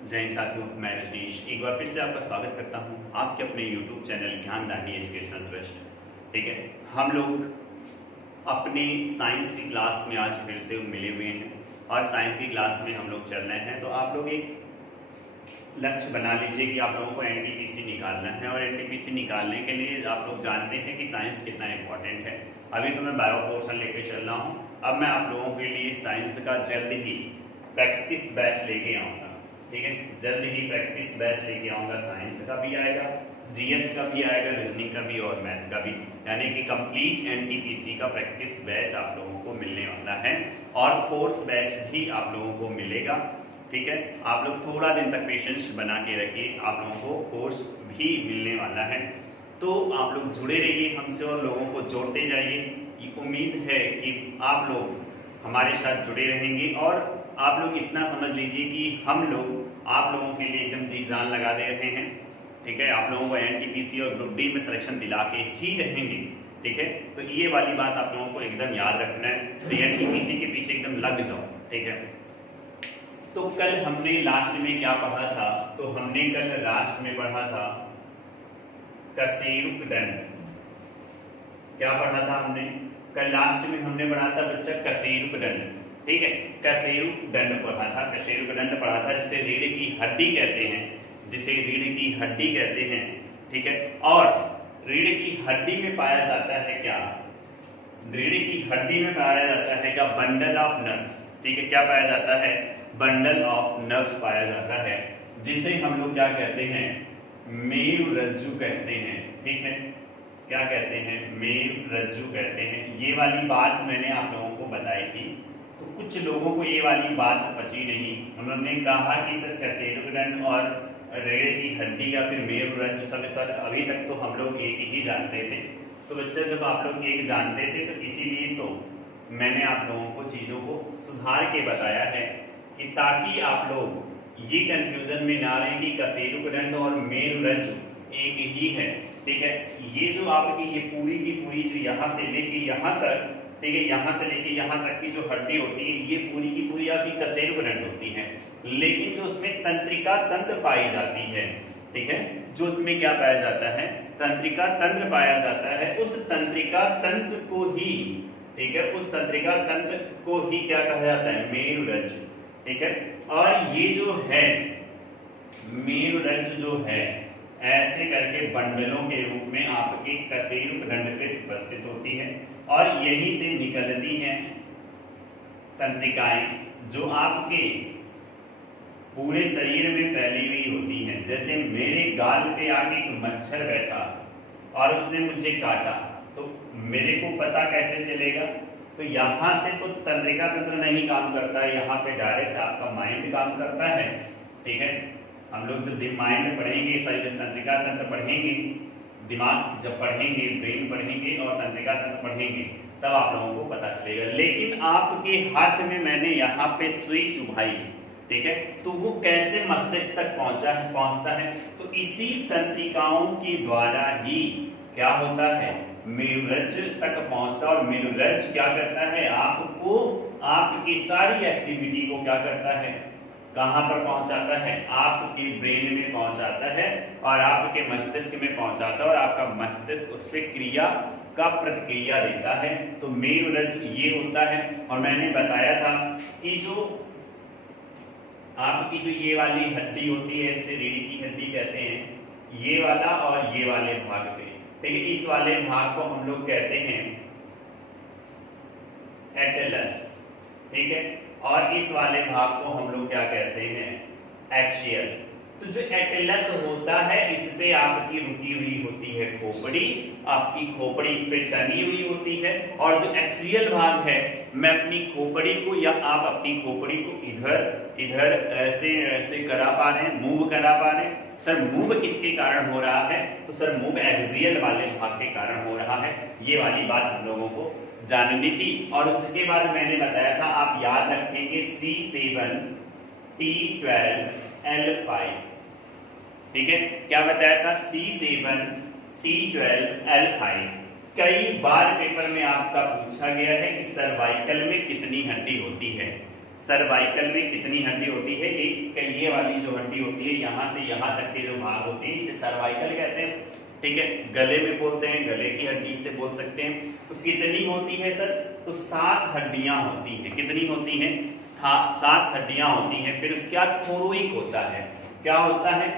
जय हिंद साथियों, मैं रजनीश एक बार फिर से आपका स्वागत करता हूं आपके अपने YouTube चैनल ज्ञानदानी एजुकेशनल ट्रस्ट। ठीक है, हम लोग अपने साइंस की क्लास में आज फिर से मिले हुए हैं और साइंस की क्लास में हम लोग चल रहे हैं। तो आप लोग एक लक्ष्य बना लीजिए कि आप लोगों को एनटीपीसी निकालना है और एनटीपीसी निकालने के लिए आप लोग जानते हैं कि साइंस कितना इंपॉर्टेंट है। अभी तो मैं बायो पोर्शन लेके चल रहा हूँ, अब मैं आप लोगों के लिए साइंस का जल्द ही प्रैक्टिस बैच लेके आऊँगा। ठीक है, जल्द ही प्रैक्टिस बैच लेके आऊँगा। साइंस का भी आएगा, जीएस का भी आएगा, रीजनिंग का भी और मैथ का भी, यानी कि कंप्लीट एनटीपीसी का प्रैक्टिस बैच आप लोगों को मिलने वाला है और कोर्स बैच भी आप लोगों को मिलेगा। ठीक है, आप लोग थोड़ा दिन तक पेशेंस बना के रखिए, आप लोगों को कोर्स भी मिलने वाला है। तो आप लोग जुड़े रहिए हमसे और लोगों को जोड़ते जाइए। ये उम्मीद है कि आप लोग हमारे साथ जुड़े रहेंगे और आप लोग इतना समझ लीजिए कि हम लोग आप लोगों के लिए एकदम जी जान लगा दे रहे हैं। ठीक है, आप लोगों को एनटीपीसी और ग्रुप डी में सिलेक्शन दिला के ही रहेंगे। ठीक है, तो ये वाली बात आप लोगों को एकदम याद रखना है। तो एनटीपीसी के पीछे एकदम लग जाओ। ठीक है, तो कल हमने लास्ट में क्या पढ़ा था? तो हमने कल लास्ट में पढ़ा था कशेरुक दंड। क्या पढ़ा था हमने? कल लास्ट में हमने पढ़ा था बच्चा कशेरुक दंड। ठीक है, कशेरुक दंड पढ़ा था, कशेरुक दंड पढ़ा था जिसे रीढ़ की हड्डी कहते हैं, जिसे रीढ़ की हड्डी कहते हैं। ठीक है, और रीढ़ की हड्डी में पाया जाता है क्या? रीढ़ की हड्डी में पाया जाता है क्या? Bundle of nerves. ठीक है, क्या पाया जाता है? बंडल ऑफ नर्व्स पाया जाता है, जिसे हम लोग क्या कहते हैं? मेरुरज्जु कहते हैं। ठीक है, क्या कहते हैं? मेरुरज्जु कहते हैं। ये वाली बात मैंने आप लोगों को बताई थी, तो कुछ लोगों को ये वाली बात पची नहीं। उन्होंने कहा कि सर कशेरुक दंड और रीढ़ की हड्डी या फिर मेरुरज्जु सर अभी तक तो हम लोग एक ही जानते थे। तो बच्चा जब आप लोग एक जानते थे तो इसीलिए तो मैंने आप लोगों को चीज़ों को सुधार के बताया है कि ताकि आप लोग ये कंफ्यूजन में ना रहे कि कशेरुक दंड और मेरुरज्जु एक ही है। ठीक है, ये जो आपकी ये पूरी की पूरी जो यहाँ से लेके यहाँ तक, ठीक है, यहाँ से लेके यहाँ तक की जो हड्डी होती है ये पूरी की पूरी आपकी कशेरुक दंड होती है। लेकिन जो उसमें तंत्रिका तंत्र पाई जाती है, ठीक है, जो उसमें क्या पाया जाता है? तंत्रिका तंत्र पाया जाता है। उस तंत्रिका तंत्र को ही, ठीक है, उस तंत्रिका तंत्र को ही क्या कहा जाता है? मेरुरज्जु। ठीक है, और ये जो है मेरुरज्जु जो है ऐसे करके बंडलों के रूप में आपके कशेरुक दंड पे उपस्थित होती है और यहीं से निकलती हैं तंत्रिकाएं जो आपके पूरे शरीर में फैली हुई होती हैं। जैसे मेरे गाल पे आके एक मच्छर बैठा और उसने मुझे काटा, तो मेरे को पता कैसे चलेगा? तो यहाँ से तो तंत्रिका तंत्र नहीं काम करता है, यहाँ पे डायरेक्ट आपका माइंड काम करता है। ठीक है, हम लोग जब माइंड पढ़ेंगे, सॉरी जब तंत्रिका तंत्र पढ़ेंगे, दिमाग जब पढ़ेंगे, ब्रेन पढ़ेंगे और तंत्रिका तंत्र पढ़ेंगे, तब आप लोगों को पता चलेगा। लेकिन आपके हाथ में मैंने यहाँ पे सुई चुभाई, ठीक है, तो वो कैसे मस्तिष्क तक पहुंचता है? तो इसी तंत्रिकाओं के द्वारा ही क्या होता है? मेरुरज्जु तक पहुंचता है। और मेरुरज्जु क्या करता है? आपको आपकी सारी एक्टिविटी को क्या करता है? कहां पर पहुंचाता है? आपके ब्रेन में पहुंचाता है और आपके मस्तिष्क में पहुंचाता है और आपका मस्तिष्क उस पर क्रिया का प्रतिक्रिया देता है। तो मेरुरज्जु ये होता है। और मैंने बताया था कि जो आपकी जो ये वाली हड्डी होती है, इसे रीढ़ की हड्डी कहते हैं, ये वाला और ये वाले भाग पे, ठीक है, इस वाले भाग को हम लोग कहते हैं एटेलस। ठीक है, और इस वाले भाग को हम लोग क्या कहते हैं? एक्सियल। तो जो एटेलस होता है इस पे आपकी रुकी हुई होती है खोपड़ी, आपकी खोपड़ी इस पे टनी हुई होती है। और जो एक्सियल भाग है, मैं अपनी खोपड़ी को या आप अपनी खोपड़ी को इधर इधर ऐसे ऐसे करा पा रहे हैं, मूव करा पा रहे हैं। सर मूव किसके कारण हो रहा है? तो सर मूव एक्सियल वाले भाग के कारण हो रहा है। ये वाली बात हम लोगों को जाननी थी। और उसके बाद मैंने बताया था, आप याद रखेंगे C7 T12 L5। ठीक है, क्या बताया था? C7 T12 L5। कई बार पेपर में आपका पूछा गया है कि सर्वाइकल में कितनी हड्डी होती है। सर्वाइकल में कितनी हड्डी होती है? ये वाली जो हड्डी होती है यहाँ से यहाँ तक के जो भाग होते हैं इसे सर्वाइकल कहते हैं, ठीक है। गले में बोलते हैं, गले की हड्डी से बोल सकते हैं। तो कितनी होती है सर? तो 7 हड्डियां होती हैं। कितनी होती हैं? हाँ, 7 हड्डियां होती हैं। फिर उसके बाद थोरोइक होता है। क्या होता है?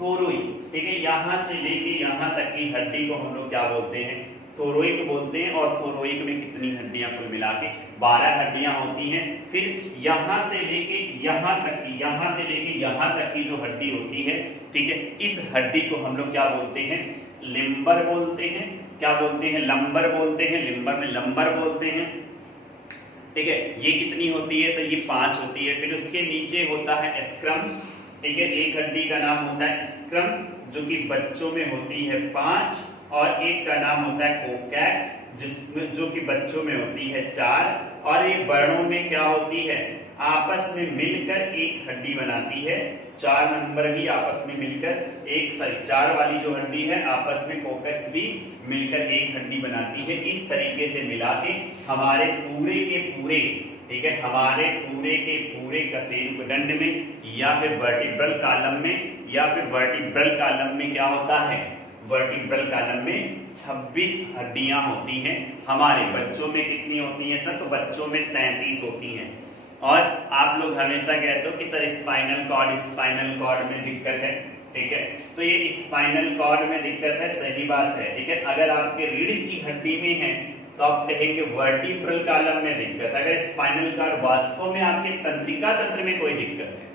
थोरोइक, ठीक है। यहाँ से लेके यहाँ तक की हड्डी को हम लोग क्या बोलते हैं? थोरोइक बोलते हैं। और थोरोइक में कितनी हड्डियां कुल मिला के 12 हड्डियां होती हैं। फिर यहाँ से लेके यहाँ तक की, यहाँ से लेके यहाँ तक की जो हड्डी होती है, ठीक है, इस हड्डी को हम लोग क्या बोलते हैं? लिम्बर बोलते हैं। क्या बोलते हैं? लंबर बोलते हैं। लिम्बर में लंबर बोलते हैं, ठीक है। ये कितनी होती है सर? ये 5 होती है। फिर उसके नीचे होता है स्क्रम, ठीक है। एक हड्डी का नाम होता है स्क्रम, जो कि बच्चों में होती है 5, और एक का नाम होता है कोकैक्स, जिसमें जो कि बच्चों में होती है 4, और ये बड़ों में क्या होती है? आपस में मिलकर एक हड्डी बनाती है। 4 नंबर भी आपस में मिलकर एक 4 वाली जो हड्डी है आपस में कोकैक्स भी मिलकर एक हड्डी बनाती है। इस तरीके से मिला के हमारे पूरे के पूरे, ठीक है, हमारे पूरे के पूरे कशेरुकदंड में या फिर वर्टिब्रल कॉलम में, या फिर वर्टिब्रल कॉलम में क्या होता है? वर्टिब्रल कॉलम में 26 हड्डियां होती हैं। हमारे बच्चों में कितनी होती हैं सर? तो बच्चों में 33 होती हैं। और आप लोग हमेशा कहते हो कि सर स्पाइनल कॉर्ड में दिक्कत है, ठीक है। तो ये स्पाइनल कॉर्ड में दिक्कत है, सही बात है, ठीक है। अगर आपके रीढ़ की हड्डी में है तो आप कहेंगे वर्टिब्रल कॉलम में दिक्कत। अगर स्पाइनल कॉर्ड वास्तव में आपके तंत्रिका तंत्र में कोई दिक्कत है,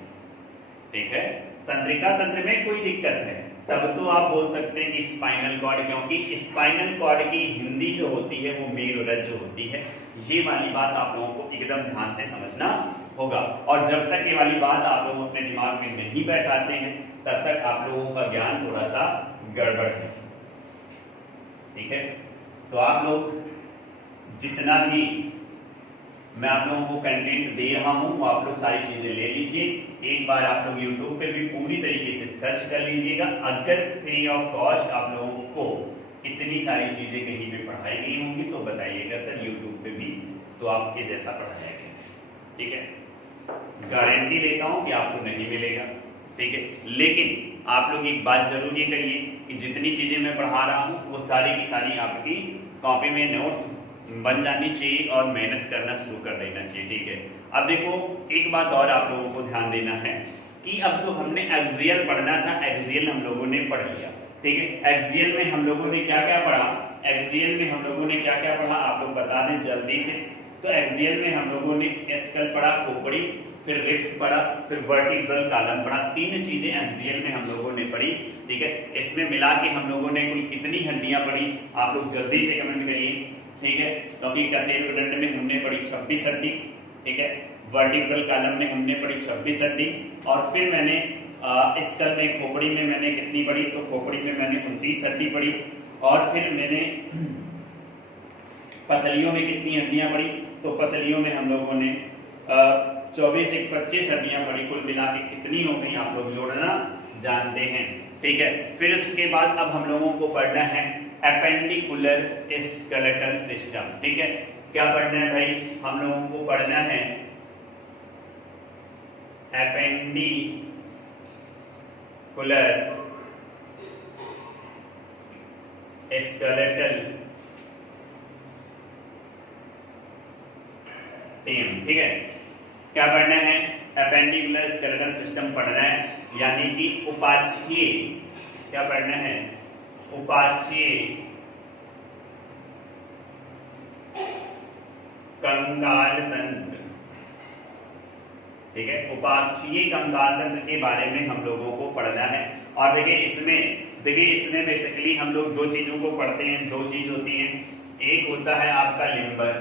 ठीक है, तंत्रिका तंत्र में कोई दिक्कत है, तब तो आप बोल सकते हैं कि स्पाइनल कॉर्ड, क्योंकि स्पाइनल कॉर्ड की हिंदी जो होती है वो मेरुरज्जु होती है। ये वाली बात आप लोगों को एकदम ध्यान से समझना होगा। और जब तक ये वाली बात आप लोग अपने दिमाग में नहीं बैठाते हैं तब तक आप लोगों का ज्ञान थोड़ा सा गड़बड़ है, ठीक है। तो आप लोग जितना भी मैं आप लोगों को कंटेंट दे रहा हूं वो आप लोग सारी चीजें ले लीजिए। एक बार आप लोग YouTube पे भी पूरी तरीके से सर्च कर लीजिएगा। अगर फ्री ऑफ कॉस्ट आप लोगों को इतनी सारी चीजें कहीं पे पढ़ाई गई होंगी तो बताइएगा सर, YouTube पे भी तो आपके जैसा पढ़ाया गया, ठीक है। गारंटी लेता हूं कि आपको नहीं मिलेगा, ठीक है। लेकिन आप लोग एक बात जरूर ये करिए कि जितनी चीजें मैं पढ़ा रहा हूं वो सारी की सारी आपकी कॉपी में नोट्स बन जानी चाहिए और मेहनत करना शुरू कर देना चाहिए, ठीक है। अब देखो एक बात और आप लोगों को ध्यान देना है कि अब जो हमने एक्सियल पढ़ना था, एक्सियल हम लोगों ने पढ़ लिया, ठीक है। एक्सियल में हम लोगों ने क्या क्या पढ़ा? एक्सियल में हम लोगों ने क्या क्या पढ़ा आप लोग बता दें जल्दी से। तो एक्सियल में हम लोगों ने स्कल पढ़ा, खोपड़ी, फिर रिब्स पढ़ा, फिर वर्टिब्रल कॉलम पढ़ा। 3 चीजें एक्सियल में हम लोगों ने पढ़ी, ठीक है। इसमें मिला के हम लोगों ने कुल कितनी हड्डियां पढ़ी आप लोग जल्दी से कमेंट करिए, ठीक है। क्योंकि कशेरुकदंड में हमने पढ़ी 26 हड्डी, ठीक है। वर्टिब्रल कॉलम में हमने पढ़ी 26 हड्डी, और फिर मैंने स्कल में, खोपड़ी में मैंने कितनी पढ़ी? तो खोपड़ी में मैंने 29 हड्डी पढ़ी, और फिर मैंने पसलियों में कितनी हड्डियां पढ़ी? तो पसलियों में हम लोगों ने 24 से 25 हड्डियां पढ़ी। कुल मिला के कितनी हो गई आप लोग जोड़ना जानते हैं, ठीक है। फिर उसके बाद अब हम लोगों को पढ़ना है एपेंडिकुलर स्केलेटल सिस्टम, ठीक है। क्या पढ़ना है भाई? हम लोगों को पढ़ना है एपेंडिकुलर स्केलेटल टीम, ठीक है। क्या पढ़ना है? एपेंडिकुलर स्केलेटल सिस्टम पढ़ना है, यानी कि उपाक्षीय, क्या पढ़ना है? उपाक्षीय कंकाल तंत्र, ठीक है। उपाक्षीय कंकाल तंत्र के बारे में हम लोगों को पढ़ना है। और देखिए इसमें बेसिकली हम लोग 2 चीजों को पढ़ते हैं। 2 चीज होती हैं, एक होता है आपका लिम्बर,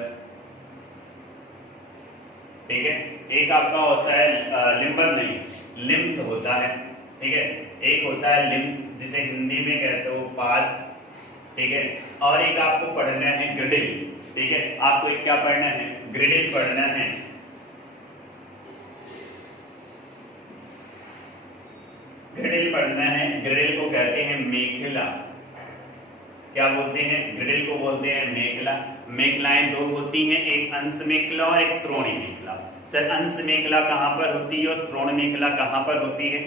ठीक है। एक आपका होता है लिम्बर नहीं, लिम्स होता है, ठीक है। एक होता है लिम्स जिसे हिंदी में कहते हो पाद, ठीक है। और एक आपको पढ़ना है ग्रिडिल, ठीक है। आपको एक क्या पढ़ना है? ग्रिडिल पढ़ना है। ग्रिडिल पढ़ना है। ग्रिडिल को कहते हैं मेखला। क्या बोलते हैं? ग्रिडिल को बोलते हैं मेखला। मेखलाएं 2 होती हैं, एक अंश मेखला और एक श्रोणी मेखला। सर अंश मेखला कहाँ पर होती है और श्रोण मेखला कहाँ पर होती है?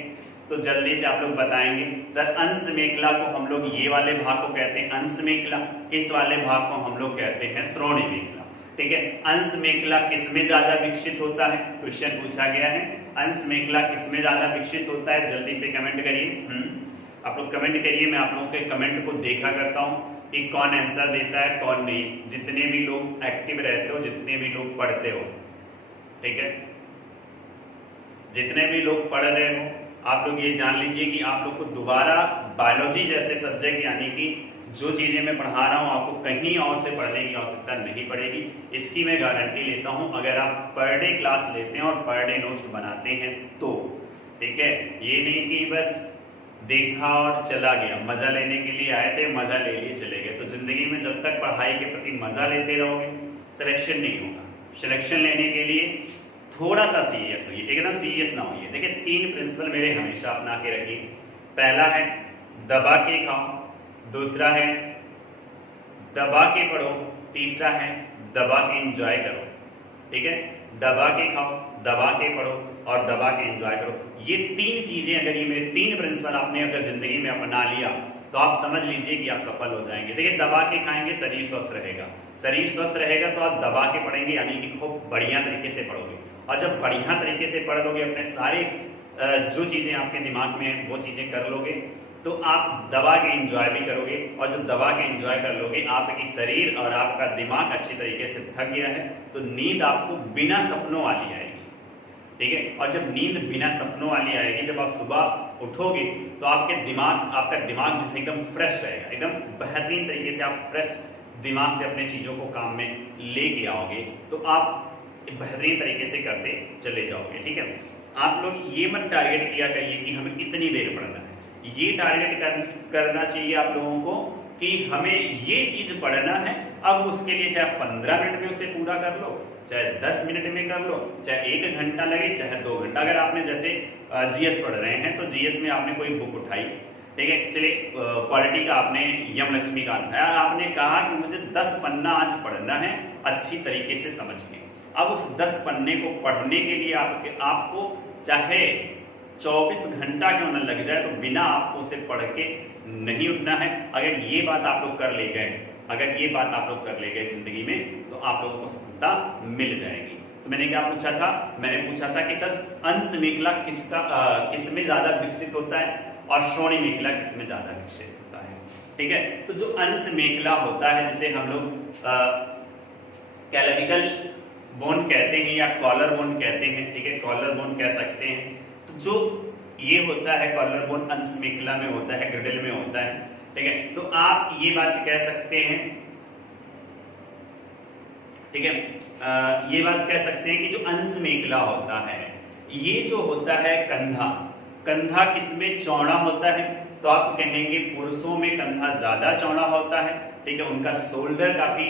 तो जल्दी से आप लोग बताएंगे। सर अंश मेखला को हम लोग ये वाले भाग को कहते हैं अंश मेखला, इस वाले भाग को हम लोग कहते हैं श्रोणी मेखला। ठीक है, अंश मेखला किसमें ज्यादा विकसित होता है? क्वेश्चन पूछा गया है, अंश मेखला किसमें ज्यादा विकसित होता है? जल्दी से कमेंट करिए। आप लोग कमेंट करिए, मैं आप लोगों के कमेंट को देखा करता हूँ कि कौन आंसर देता है कौन नहीं। जितने भी लोग एक्टिव रहते हो, जितने भी लोग पढ़ते हो, ठीक है, जितने भी लोग पढ़ रहे हो, आप लोग ये जान लीजिए कि आप लोग को दोबारा बायोलॉजी जैसे सब्जेक्ट यानी कि जो चीजें मैं पढ़ा रहा हूँ आपको कहीं और से पढ़ने की आवश्यकता नहीं पड़ेगी। इसकी मैं गारंटी लेता हूँ अगर आप पर डे क्लास लेते हैं और पर डे नोट्स बनाते हैं तो। ठीक है, ये नहीं कि बस देखा और चला गया, मजा लेने के लिए आए थे, मजा ले लिए चले गए। तो जिंदगी में जब तक पढ़ाई के प्रति मजा लेते रहोगे सिलेक्शन नहीं होगा। सिलेक्शन लेने के लिए थोड़ा सा सीरियस होइए, एकदम सीरियस ना होइए। देखिए 3 प्रिंसिपल मेरे हमेशा अपना के रखिए। पहला है दबा के खाओ, दूसरा है दबा के पढ़ो, तीसरा है दबा के एंजॉय करो। ठीक है, दबा के खाओ, दबा के पढ़ो और दबा के एंजॉय करो। ये 3 चीजें अगर ये मेरे 3 प्रिंसिपल आपने अगर जिंदगी में अपना लिया तो आप समझ लीजिए कि आप सफल हो जाएंगे। देखिए दबा के खाएंगे शरीर स्वस्थ रहेगा, शरीर स्वस्थ रहेगा तो आप दबा के पढ़ेंगे यानी कि खूब बढ़िया तरीके से पढ़ोगे। और जब बढ़िया तरीके से पढ़ लोगे, अपने सारे जो चीजें आपके दिमाग में वो चीजें कर लोगे तो आप दबा के एंजॉय भी करोगे। और जब दबा के एंजॉय कर लोगे, आपकी शरीर और आपका दिमाग अच्छी तरीके से थक गया है तो नींद आपको बिना सपनों वाली आएगी। ठीक है, और जब नींद बिना सपनों वाली आएगी, जब आप सुबह उठोगे तो आपका दिमाग जो है एकदम फ्रेश रहेगा, एकदम बेहतरीन तरीके से आप फ्रेश दिमाग से अपने चीजों को काम में लेके आओगे तो आप बेहतरीन तरीके से करते चले जाओगे। ठीक है, आप लोग ये मत टारगेट किया करिए कि हमें इतनी देर पढ़ना है, ये टारगेट करना चाहिए आप लोगों को कि हमें ये चीज पढ़ना है। अब उसके लिए चाहे 15 मिनट में उसे पूरा कर लो, चाहे 10 मिनट में कर लो, चाहे 1 घंटा लगे, चाहे 2 घंटा। अगर आपने जैसे जीएस पढ़ रहे हैं तो जीएस में आपने कोई बुक उठाई, ठीक है, चलिए पॉलिटी का आपने यम लक्ष्मीकांत है, और आपने कहा कि मुझे 10 पन्ना आज पढ़ना है अच्छी तरीके से समझ के। अब उस 10 पन्ने को पढ़ने के लिए आपको चाहे 24 घंटा क्यों न लग जाए तो बिना आपको उसे पढ़ के नहीं उठना है। अगर ये बात आप लोग कर ले गए, अगर ये बात आप लोग कर ले गए जिंदगी में तो आप लोगों को सफलता मिल जाएगी। तो मैंने क्या पूछा था? मैंने पूछा था कि सर अंश मेखला किसमें ज्यादा विकसित होता है और श्रोणी मेखला किसमें ज्यादा विकसित होता है। ठीक है, तो जो अंश मेखला होता है जिसे हम लोग कैलविकल बोन कहते हैं या कॉलर बोन कहते हैं, ठीक है, कॉलर बोन कह सकते हैं। तो जो ये होता है कॉलर बोन अंश मेखला में होता है, ग्रिडल में होता है। ठीक है, तो आप ये बात कह सकते हैं, ठीक है, ये बात कह सकते हैं कि जो अंश मेखला होता है ये जो होता है कंधा किसमें चौड़ा होता है? तो आप कहेंगे पुरुषों में कंधा ज्यादा चौड़ा होता है। ठीक है, उनका शोल्डर काफी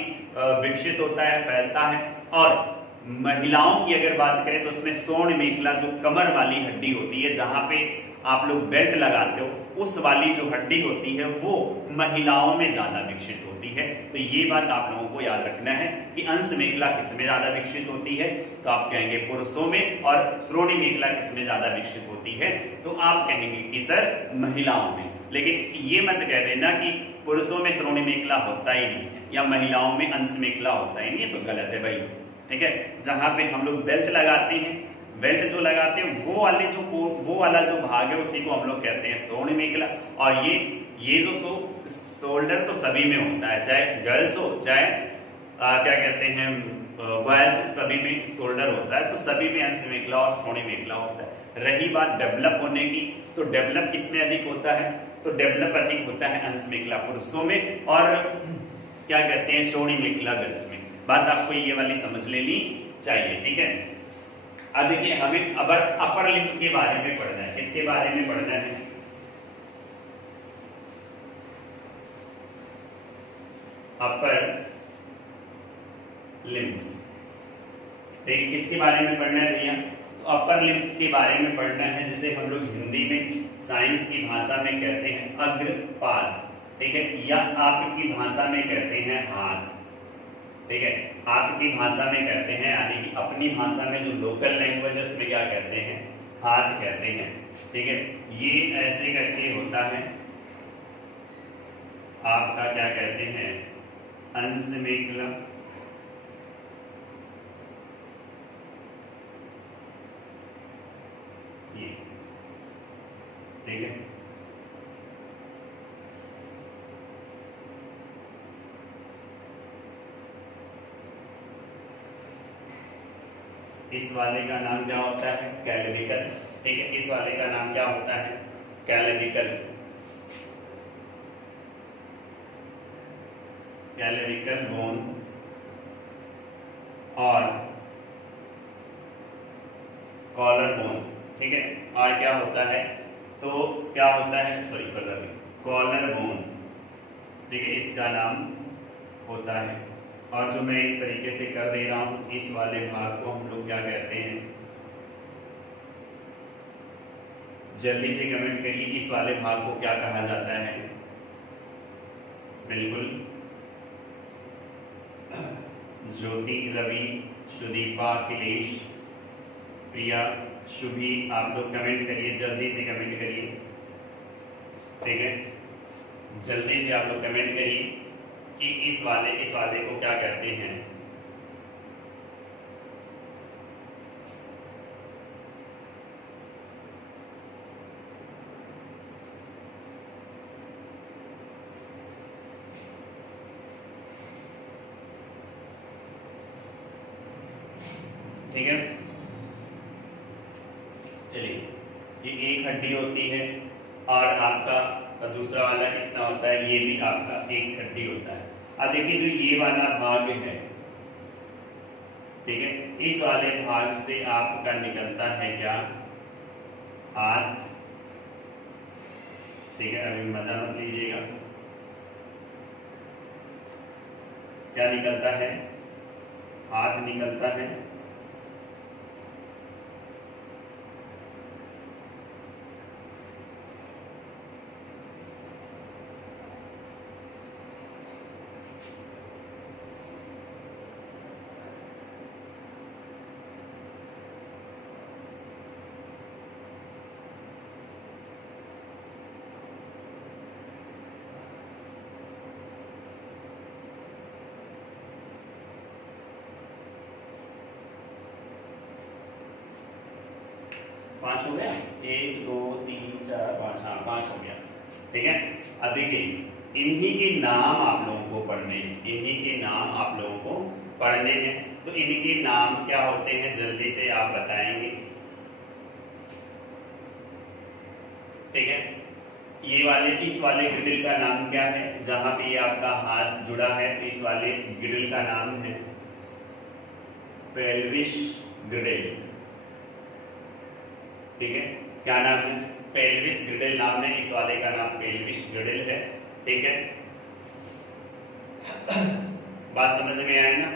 विकसित होता है, फैलता है। और महिलाओं की अगर बात करें तो उसमें श्रोण मेखला जो कमर वाली हड्डी होती है, जहां पे आप लोग बेल्ट लगाते हो, उस वाली जो हड्डी होती है वो महिलाओं में ज्यादा विकसित होती है। तो ये बात आप लोगों को याद रखना है कि अंश मेखला किसमें ज्यादा विकसित होती है, तो आप कहेंगे पुरुषों में, और श्रोणी मेखला किसमें ज्यादा विकसित होती है, तो आप कहेंगे कि सर महिलाओं में। लेकिन ये मत कह देना कि पुरुषों में श्रोणी मेखला होता ही नहीं है या महिलाओं में अंश मेखला होता ही नहीं है, तो गलत है भाई। ठीक है, जहां पे हम लोग बेल्ट लगाते हैं, बेल्ट जो लगाते हैं वो वाला जो भाग है उसी को हम लोग कहते हैं श्रोणी मेखला। और ये जो शोल्डर तो सभी में होता है, चाहे गर्ल्स हो चाहे क्या कहते हैं बॉयज, सभी में शोल्डर होता है। तो सभी में अंश मेखला और श्रोणी मेखला होता है। रही बात डेवलप होने की, तो डेवलप किसमें अधिक होता है? तो डेवलप अधिक होता है अंश मेखला पुरुषों में और क्या कहते हैं श्रोणी मेखला गर्ल्स में। बात आपको ये वाली समझ लेनी चाहिए। ठीक है, अब देखिए हमें अपर लिम्ब के बारे में पढ़ना है। किसके बारे में पढ़ना है? अपर लिम्ब्स। देखिए किसके बारे में पढ़ना है भैया? तो अपर लिम्ब्स के बारे में पढ़ना है, जिसे हम लोग हिंदी में साइंस की भाषा में कहते हैं अग्रपाद। ठीक है, या आपकी भाषा में कहते हैं हाथ। ठीक है, आपकी भाषा में कहते हैं, यानी कि अपनी भाषा में जो लोकल लैंग्वेज है उसमें क्या कहते हैं, हाथ कहते हैं। ठीक है, ये ऐसे करके होता है, आपका क्या कहते हैं, अंश मेखला, ये ठीक है। इस वाले का नाम क्या होता है, कैलेविकल। ठीक है, इस वाले का नाम क्या होता है, कैलेविकल। कैलेविकल बोन और कॉलर बोन। ठीक है, और क्या होता है, तो क्या होता है, सॉरी कॉलर बोन। ठीक है, इसका नाम होता है। और जो मैं इस तरीके से कर दे रहा हूं, इस वाले भाग को हम लोग क्या कहते हैं, जल्दी से कमेंट करिए, इस वाले भाग को क्या कहा जाता है। बिल्कुल, ज्योति, रवि, सुदीपा, अखिलेश, प्रिया, शुभी, आप लोग कमेंट करिए, जल्दी से कमेंट करिए। ठीक है, जल्दी से आप लोग कमेंट करिए कि इस वाले को क्या कहते हैं। ठीक है, चलिए, ये एक हड्डी होती है और आपका दूसरा वाला कितना होता है, ये भी आपका एक हड्डी होता है। अब देखिए, जो ये वाला भाग है, ठीक है, इस वाले भाग से आपका निकलता है क्या, हाथ। ठीक है, अभी मजा मत लीजिएगा, क्या निकलता है, हाथ निकलता है। पांच हो गया, 1 2 3 4 5, हाँ 5 हो गया। ठीक है, अब देखिए, इन्हीं के नाम आप लोगों को पढ़ने हैं, इन्हीं के नाम आप लोगों को पढ़ने हैं। तो इनके नाम क्या होते हैं, जल्दी से आप बताएंगे। ठीक है, ये वाले, इस वाले ग्रिडल का नाम क्या है, जहां पे ये आपका हाथ जुड़ा है, इस वाले ग्रिडल का नाम है पेल्विस ग्रिडल। ठीक है, क्या नाम है, पेल्विस ग्रिडल नाम है, इस वाले का नाम पेल्विस ग्रिडल है। ठीक है, बात समझ में आए ना,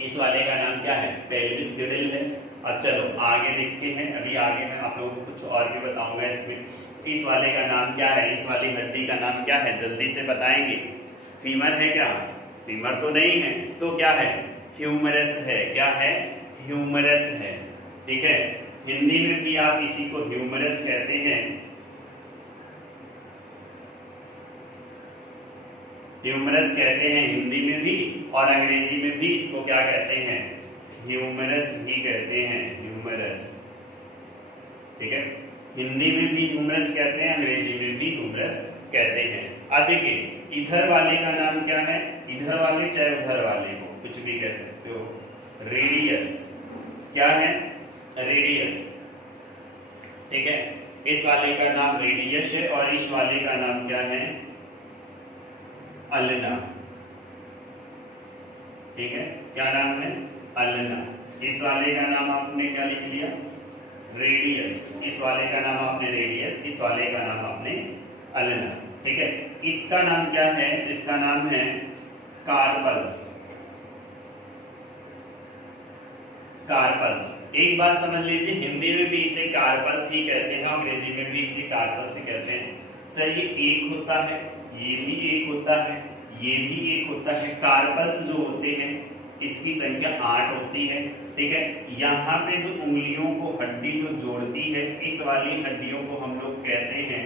इस वाले का नाम क्या है, पेल्विस ग्रिडल है। अब चलो आगे देखते हैं, अभी आगे मैं आप लोगों को कुछ और भी बताऊंगा इसमें। इस वाले का नाम क्या है, इस वाली हड्डी का नाम क्या है, जल्दी से बताएंगे। फीमर है क्या, फीमर तो नहीं है, तो क्या है, ह्यूमरस है। क्या है, ह्यूमरस है। ठीक है, हिंदी में भी आप इसी को ह्यूमरस कहते हैं, ह्यूमरस कहते हैं हिंदी में भी, और अंग्रेजी में भी इसको क्या कहते हैं, ह्यूमरस ही कहते हैं, ह्यूमरस। ठीक है, हिंदी में भी ह्यूमरस कहते हैं, अंग्रेजी में भी ह्यूमरस कहते हैं। अब देखिए, इधर वाले का नाम क्या है, इधर वाले चाहे उधर वाले को कुछ भी कह सकते हो, रेडियस। क्या है, रेडियस। ठीक है, इस वाले का नाम रेडियस है और इस वाले का नाम क्या है, अल्ना। ठीक है, क्या नाम है, अल्ना। इस वाले का नाम आपने क्या लिख लिया, रेडियस। इस वाले का नाम आपने रेडियस, इस वाले का नाम आपने अल्ना। ठीक है, इसका नाम क्या है, इसका नाम है कार्पल्स। कार्पल्स, एक बात समझ लीजिए, हिंदी में भी इसे कार्पल्स ही कहते हैं, अंग्रेजी में भी इसे कार्पल्स ही कहते हैं। सर ये एक होता है, ये भी एक होता है, ये भी एक होता है। कार्पल्स जो होते हैं इसकी संख्या 8 होती है, ठीक है। यहाँ पे जो उंगलियों को हड्डी जो जोड़ती है, इस वाली हड्डियों को हम लोग कहते हैं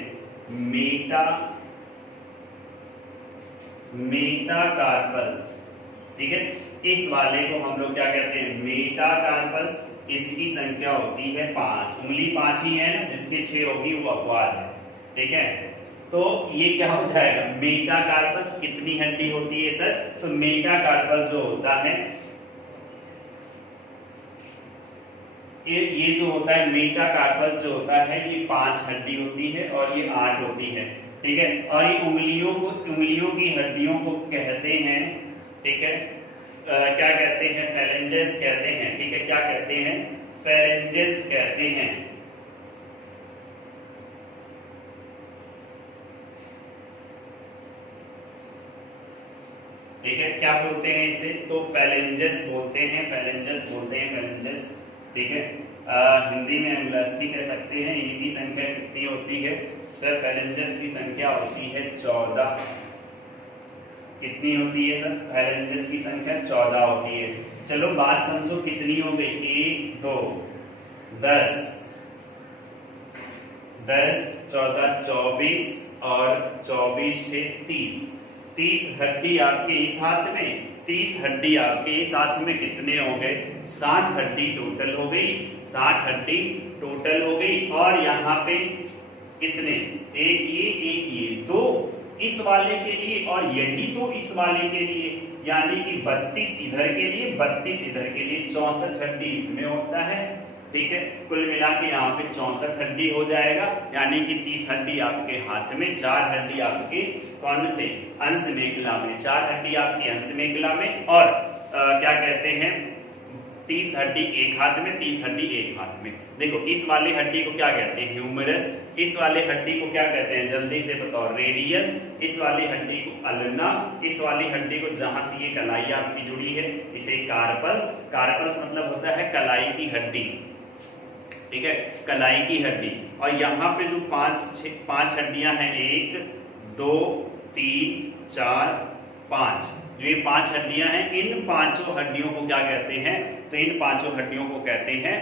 मेटाकार्पल्स, ठीक है। इस वाले को हम लोग क्या कहते हैं, मेटाकार्पल्स। इसकी संख्या होती है 5, उंगली 5 ही है ना, जिसके 6 होगी वो अपवाद है, ठीक है। तो ये क्या हो जाएगा, मेटाकार्पल्स कितनी हड्डी होती है सर, तो मेटाकार्पल्स जो होता है ये जो होता है मेटाकार्पल्स जो होता है ये 5 हड्डी होती है और ये 8 होती है, ठीक है। और ये उंगलियों की हड्डियों को कहते हैं, ठीक है, क्या कहते हैं, फेलेंजेस कहते हैं, ठीक है। क्या कहते हैं, फेलेंजेस कहते हैं, ठीक है। क्या बोलते हैं इसे, तो फेलेंजेस बोलते हैं, फेलेंजेस, ठीक है। हिंदी में एंगुलस भी कह सकते हैं। इनकी संख्या कितनी होती है सर, फेलेंजेस की संख्या होती है 14। कितनी होती है सर, फेलेंजेस की संख्या 14 होती है। चलो बात समझो कितनी हो गई, 1 2 10 10 14 24 और 24 से 30 हड्डी आपके इस हाथ में, 30 हड्डी आपके इस हाथ में कितने हो गए, 60 हड्डी टोटल हो गई, 60 हड्डी टोटल हो गई। और यहाँ पे कितने, एक ये 2 इस वाले के लिए और यही 2 इस वाले के लिए, यानी कि 32 इधर के लिए, 32 इधर के लिए, 64 हड्डी इसमें होता है, ठीक है। कुल मिला के यहाँ पे 64 हड्डी हो जाएगा, यानी कि 30 हड्डी आपके हाथ में, 4 हड्डी आपके कौन से, अंश मेखला में, 4 हड्डी आपकी अंश मेखला में, और क्या कहते हैं 30 हड्डी एक हाथ में, 30 हड्डी एक हाथ में। देखो इस वाली हड्डी को क्या कहते हैं, ह्यूमरस। इस वाले हड्डी को क्या कहते हैं, जल्दी से बताओ, रेडियस। इस वाली हड्डी को अल्ना। इस वाली हड्डी को जहां से ये कलाई आपकी जुड़ी है इसे कार्पल्स। कार्पल्स मतलब होता है कलाई की हड्डी, ठीक है, कलाई की हड्डी। और यहाँ पे जो 5 हड्डियां हैं, 1 2 3 4 5, जो ये 5 हड्डियां हैं, इन 5 हड्डियों को क्या कहते हैं, तो इन 5 हड्डियों को कहते हैं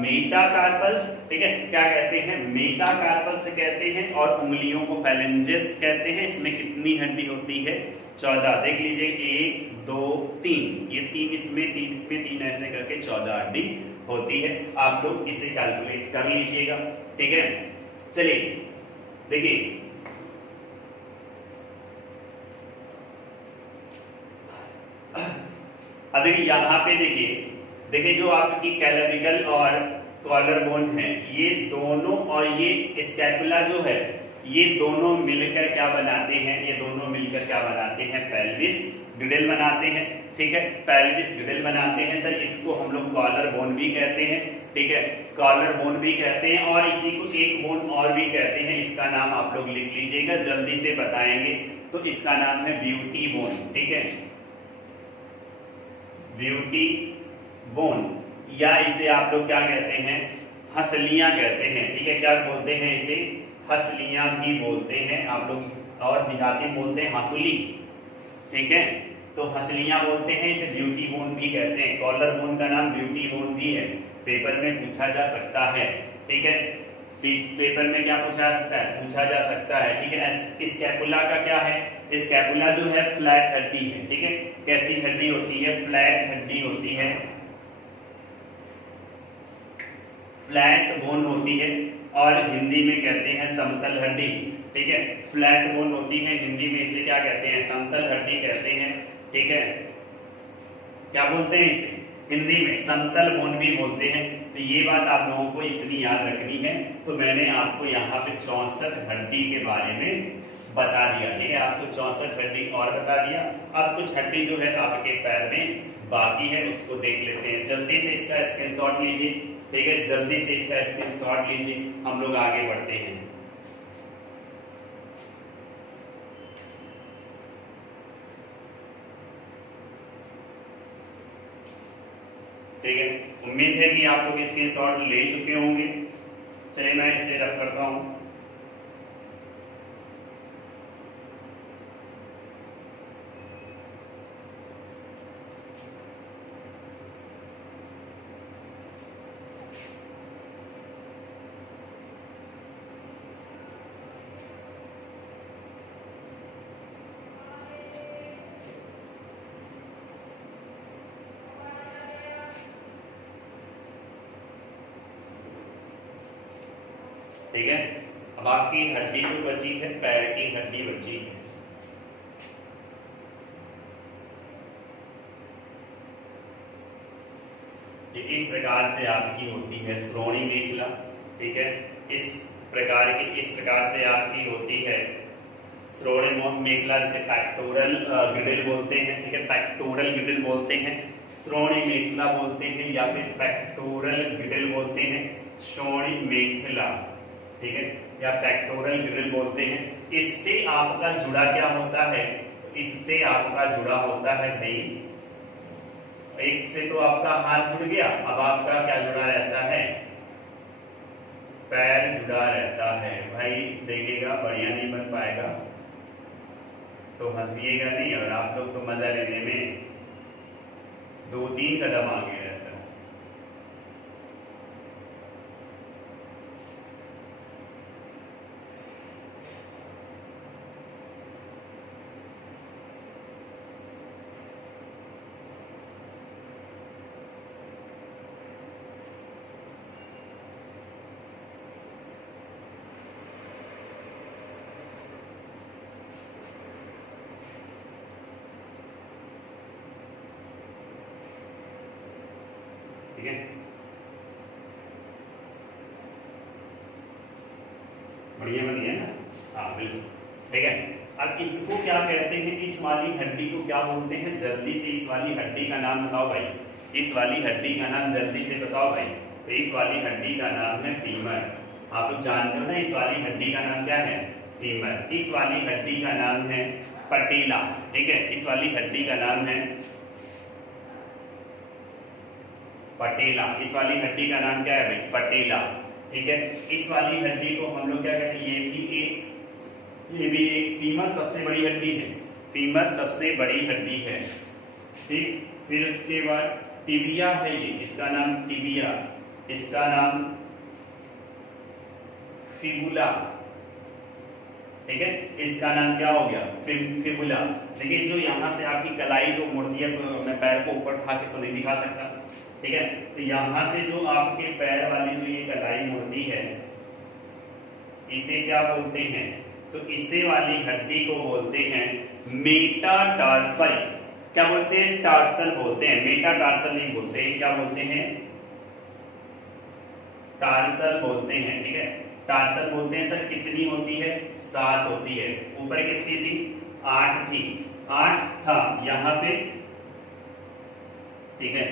मेटाकार्पल्स, ठीक है। क्या कहते हैं, मेटाकार्पल्स कहते हैं। और उंगलियों को फेलेंजेस कहते हैं। इसमें कितनी हड्डी होती है, 14। देख लीजिए 1 2 3, ये 3 इसमें, 3 इसमें, 3 ऐसे करके 14 हड्डी होती है। आप लोग इसे कैलकुलेट कर लीजिएगा, ठीक है। चलिए देखिए, अब देखिए यहाँ पे देखिए जो आपकी कैलेविकल और कॉलर बोन है, ये दोनों और ये स्कैपुला जो है, ये दोनों मिलकर क्या बनाते हैं, ये दोनों मिलकर क्या बनाते हैं, पेल्विस गिडल बनाते हैं, ठीक है। पेल्विस गिडल बनाते हैं सर। इसको हम लोग कॉलर बोन भी कहते हैं, ठीक है, कॉलर बोन भी कहते हैं। और इसी को एक बोन और भी कहते हैं, इसका नाम आप लोग लिख लीजिएगा, जल्दी से बताएंगे। तो इसका नाम है ब्यूटी बोन, ठीक है, ब्यूटी बोन, या इसे आप लोग क्या कहते हैं, हंसलियां कहते हैं, ठीक है। क्या बोलते हैं इसे, हंसलियां भी बोलते हैं आप लोग, और देहाती बोलते हैं हंसुली, ठीक है। तो हंसलियां बोलते हैं, इसे ब्यूटी बोन भी कहते हैं। कॉलर बोन का नाम ब्यूटी बोन भी है, पेपर में पूछा जा सकता है, ठीक है। पेपर में क्या पूछा जा सकता है, ठीक है। स्कैपुला का क्या है, स्कैपुला जो है फ्लैट हड्डी है, ठीक है। कैसी हड्डी होती है, फ्लैट हड्डी होती है, फ्लैट बोन होती है। और हिंदी में कहते हैं समतल हड्डी, ठीक है। फ्लैट बोन होती है, हिंदी में इसे क्या कहते हैं, समतल हड्डी कहते हैं, ठीक है। क्या बोलते हैं इसे, हिंदी में समतल बोन भी बोलते हैं। तो ये बात आप लोगों को इतनी याद रखनी है। तो मैंने आपको यहाँ पे 64 हड्डी के बारे में बता दिया, ठीक है। आपको 64 हड्डी और बता दिया। अब कुछ हड्डी जो है आपके पैर में बाकी है, उसको देख लेते हैं। जल्दी से इसका स्क्रीनशॉट लीजिए, ठीक है, जल्दी से इसका स्क्रीनशॉट लीजिए, हम लोग आगे बढ़ते हैं। ठीक है, उम्मीद है कि आप लोग स्क्रीनशॉट ले चुके होंगे। चलिए मैं इसे रख करता हूं। ठीक है। अब आपकी हड्डी जो बची है, पैर की हड्डी बची है। ये इस प्रकार से आपकी होती है श्रोणी मेखला, ठीक है। इस प्रकार से आपकी होती है श्रोणी मेखला, जिसे पेक्टोरल गिडिल बोलते हैं, ठीक है। पेक्टोरल गिडिल बोलते हैं, श्रोणी मेखला बोलते हैं, या फिर पेक्टोरल गिडिल बोलते हैं, श्रोणी मेखला, ठीक है, या पेक्टोरल गिडिल बोलते हैं। इससे आपका जुड़ा क्या होता है, इससे आपका जुड़ा होता है भाई, एक से तो आपका हाथ जुड़ गया, अब आपका क्या जुड़ा रहता है, पैर जुड़ा रहता है। भाई देखिएगा बढ़िया नहीं बन पाएगा तो हंसिएगा नहीं, और आप लोग तो मजा लेने में 2-3 कदम आगे रहता है। ठीक है, बढ़िया बन गया ना, हाँ बिल्कुल, ठीक है। अब इसको क्या कहते हैं, इस वाली हड्डी को क्या बोलते हैं, जल्दी से इस वाली हड्डी का नाम बताओ भाई, इस वाली हड्डी का नाम जल्दी से बताओ भाई। तो इस वाली हड्डी का नाम है फीमर। आप लोग जानते हो ना इस वाली हड्डी का नाम क्या है, फीमर। इस वाली हड्डी का नाम है पटेला, ठीक है। इस वाली हड्डी का नाम है पटेला। इस वाली हड्डी का नाम क्या है भाई, पटेला, ठीक है। इस वाली हड्डी को हम लोग क्या कहते हैं, ये भी एक फीमर सबसे बड़ी हड्डी है, फीमर सबसे बड़ी हड्डी है, ठीक। फिर उसके बाद टिबिया है, ये इसका नाम टिबिया, इसका नाम फिबुला, ठीक है। इसका नाम क्या हो गया, फिबुला। देखिए जो यहाँ से आपकी कलाई जो मुड़ती है, तो मैं पैर को ऊपर उठा के तो नहीं दिखा सकता, ठीक है। तो यहाँ से जो आपके पैर वाली जो ये कलाई मुड़ती है, इसे क्या बोलते हैं, तो इसे वाली हड्डी को बोलते हैं मेटाटार्सल। क्या बोलते हैं, टार्सल बोलते हैं, मेटाटार्सल नहीं बोलते हैं, क्या बोलते हैं, टार्सल बोलते हैं, ठीक है। टार्सल बोलते हैं। सर कितनी होती है, 7 होती है। ऊपर कितनी थी, 8 थी, 8 था यहाँ पे, ठीक है।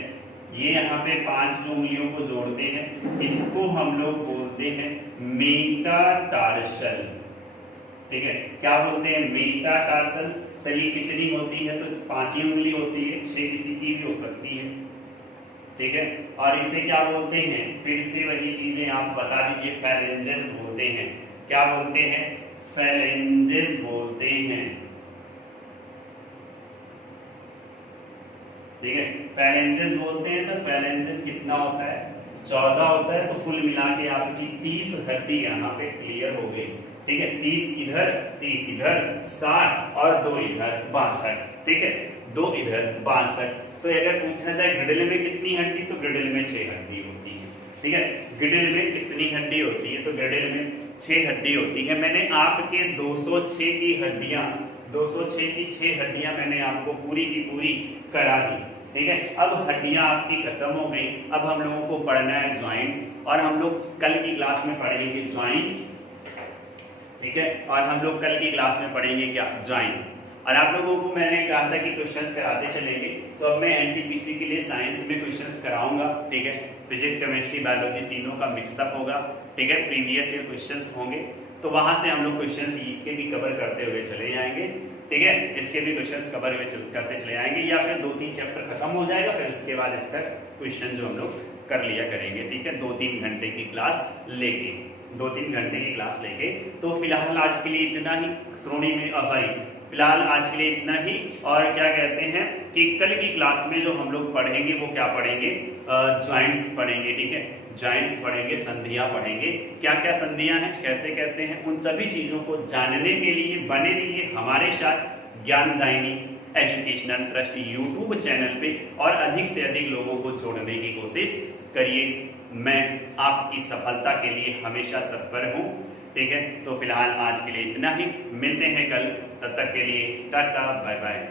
ये यहाँ पे 5 जो उंगलियों को जोड़ते हैं, इसको हम लोग बोलते हैं मेटाटार्सल, ठीक है। क्या बोलते हैं, मेटाटार्सल। सर ये कितनी होती है, तो 5 ही उंगली होती है, 6 किसी की भी हो सकती है, ठीक है। और इसे क्या बोलते हैं, फिर से वही चीजें आप बता दीजिए, फेरेंजेस बोलते हैं। क्या बोलते हैं, फेरेंजेस बोलते हैं, ठीक है। फेरेंजेस बोलते हैं। सर फेरेंजेस कितना होता है, 14 होता है। तो कुल मिला के आपकी 30 हड्डी यहाँ पे क्लियर हो गई, ठीक है। 30 इधर, 30 इधर, 60 और 2 इधर, 62, ठीक है। 2 इधर, 62। तो अगर पूछा जाए गिडिल में कितनी हड्डी, तो गिडिल में 6 हड्डी होती है, ठीक है। गिडिल में कितनी हड्डी होती है, तो गिडिल में 6 हड्डी होती है। मैंने आपके 206 की हड्डियां, 206 की 6 हड्डियां मैंने आपको पूरी की पूरी करा दी, ठीक है। अब हड्डियां आपकी खत्म हो गई। अब हम लोगों को पढ़ना है ज्वाइंट्स, और हम लोग कल की क्लास में पढ़ेंगे ज्वाइंट, ठीक है। और हम लोग कल की क्लास में पढ़ेंगे क्या, ज्वाइंट। और आप लोगों को मैंने कहा था कि क्वेश्चंस कराते चलेंगे, तो अब मैं एनटीपीसी के लिए साइंस में क्वेश्चंस कराऊंगा, ठीक है। फिजिक्स, केमिस्ट्री, बायोलॉजी तीनों का मिक्सअप होगा, ठीक है। प्रीवियस ईयर क्वेश्चंस होंगे, तो वहां से हम लोग क्वेश्चंस इसके भी कवर करते हुए चले जाएंगे, ठीक है। इसके भी क्वेश्चंस कवर करते चले जाएंगे, या फिर 2-3 चैप्टर खत्म हो जाएगा, फिर उसके बाद इसका क्वेश्चन जो हम लोग कर लिया करेंगे, ठीक है। 2-3 घंटे की क्लास लेके, 2-3 घंटे की क्लास लेके। तो फिलहाल आज के लिए इतना ही, श्रोणी में फिलहाल आज के लिए इतना ही। और क्या कहते हैं कि कल की क्लास में जो हम लोग पढ़ेंगे वो क्या पढ़ेंगे, जॉइंट्स पढ़ेंगे, ठीक है। जॉइंट्स पढ़ेंगे, संधियां पढ़ेंगे, क्या क्या संधियां हैं, कैसे कैसे हैं, उन सभी चीजों को जानने के लिए बने रहिए हमारे साथ ज्ञानदायिनी एजुकेशनल ट्रस्ट यूट्यूब चैनल पे और अधिक से अधिक लोगों को जोड़ने की कोशिश करिए। मैं आपकी सफलता के लिए हमेशा तत्पर हूँ। ठीक है, तो फिलहाल आज के लिए इतना ही, मिलते हैं कल, तब तक के लिए टाटा बाय बाय।